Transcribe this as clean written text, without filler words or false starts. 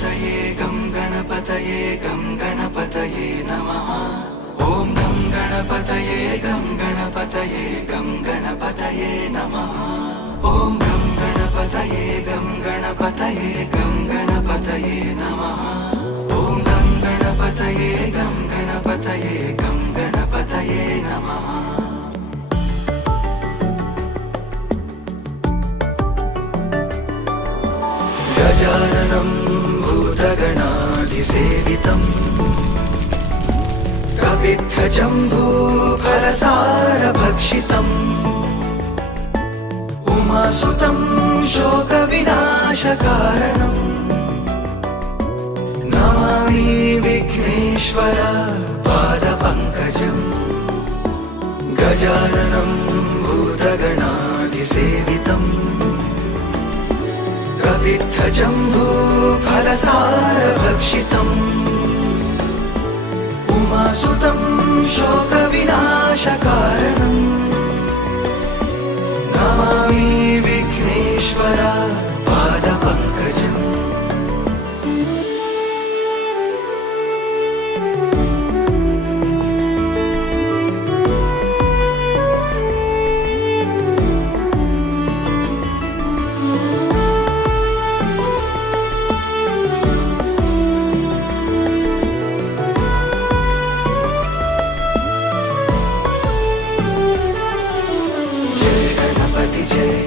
गणपतये गं गणपतये नमः। ॐ गं गणपतये गं गणपतये नमः। ॐ गं गणपतये गं गणपतये नमः। ॐ गं गणपतये गं गणपतये नमः। गजाननं भूतगणाधिसेवितं कपित्थजम्बूफलसारभक्षितम् उमासुतं शोकविनाशकारणम् नमामि विघ्नेश्वर पादपङ्कजम्। गजाननं भूतगणाधिसेवितम् कपित्थजम्बूफलसारभक्षितम् उमासुतं शोकविनाशकारणम् नमामि विघ्नेश्वर पादपङ्कजम्। जय